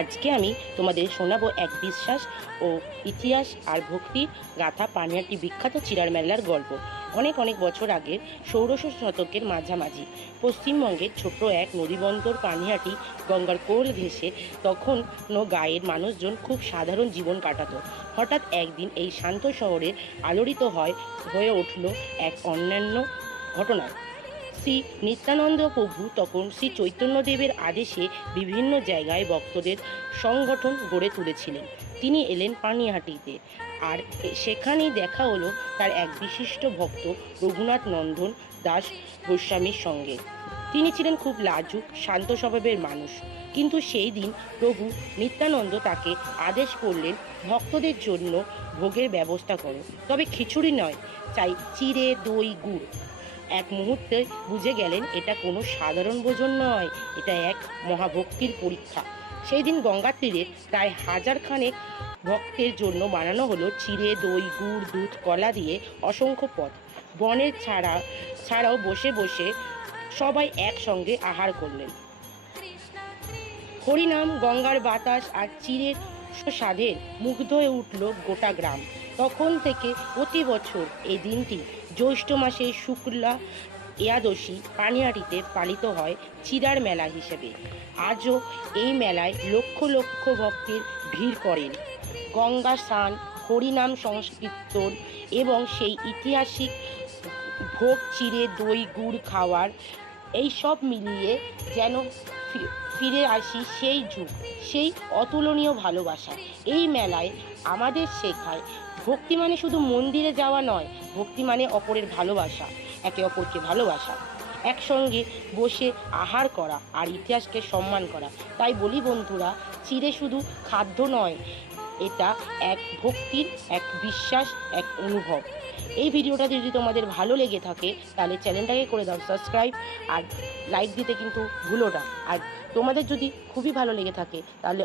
আজকে আমি তোমাদের শোনাবো এক বিশ্বাস ও ইতিহাস আর ভক্তির গাথা পানিহাটি বিখ্যাত চিড়ার মেলার গল্প। অনেক অনেক বছর আগের ১৬০০ শতকের মাঝামাঝি পশ্চিমবঙ্গের ছোট্ট এক নদীবন্দর পানিহাটি গঙ্গার কোল ঘেঁষে তখনও গাঁয়ের মানুষজন খুব সাধারণ জীবন কাটাতো। হঠাৎ একদিন এই শান্ত শহরে আলোড়িত হয়ে উঠল এক অন্যান্য ঘটনায়। শ্রী নিত্যানন্দ প্রভু তখন শ্রী চৈতন্যদেবের আদেশে বিভিন্ন জায়গায় ভক্তদের সংগঠন গড়ে তুলেছিলেন। তিনি এলেন পানিহাটিতে, আর সেখানেই দেখা হলো তার এক বিশিষ্ট ভক্ত রঘুনাথ নন্দন দাস গোস্বামীর সঙ্গে। তিনি ছিলেন খুব লাজুক শান্ত স্বভাবের মানুষ, কিন্তু সেই দিন প্রভু নিত্যানন্দ তাকে আদেশ করলেন, ভক্তদের জন্য ভোগের ব্যবস্থা করো, তবে খিচুড়ি নয়, চাই চিড়ে দই গুড়। এক মুহূর্তে বুঝে গেলেন এটা কোনো সাধারণ ভোজন নয়, এটা এক মহাভক্তির পরীক্ষা। সেই দিন গঙ্গার তীরে প্রায় ১০০০ খানেক ভক্তের জন্য বানানো হলো চিড়ে দই গুড় দুধ কলা দিয়ে অসংখ্য পদ। বনের ছাড়াও বসে বসে সবাই একসঙ্গে আহার করলেন। হরিনাম, গঙ্গার বাতাস আর চিড়ের স্বাদে মুগ্ধ হয়ে উঠল গোটা গ্রাম। তখন থেকে প্রতি বছর এই দিনটি জ্যৈষ্ঠ মাসের শুক্লা একাদশী পানিহাটিতে পালিত হয় চিড়ার মেলা হিসেবে। আজও এই মেলায় লক্ষ লক্ষ ভক্তের ভিড় করেন। গঙ্গা স্নান, হরিনাম সংকীর্তন এবং সেই ঐতিহাসিক ভোগ চিড়ে দই গুড় খাওয়ার, এই সব মিলিয়ে যেন ফিরে আসি সেই যুগ, সেই অতুলনীয় ভালোবাসা। এই মেলায় আমাদের শেখায় ভক্তি মানে শুধু মন্দিরে যাওয়া নয়, ভক্তি মানে অপরের ভালোবাসা, একে অপরকে ভালোবাসা, একসঙ্গে বসে আহার করা আর ইতিহাসকে সম্মান করা। তাই বলি বন্ধুরা, চিড়ে শুধু খাদ্য নয়, এটা এক ভক্তির, এক বিশ্বাস, এক অনুভব। এই ভিডিওটা যদি তোমাদের ভালো লেগে থাকে তাহলে চ্যানেলটাকে করে দাও সাবস্ক্রাইব, আর লাইক দিতে কিন্তু ভুলো না। আর তোমাদের যদি খুবই ভালো লেগে থাকে তাহলে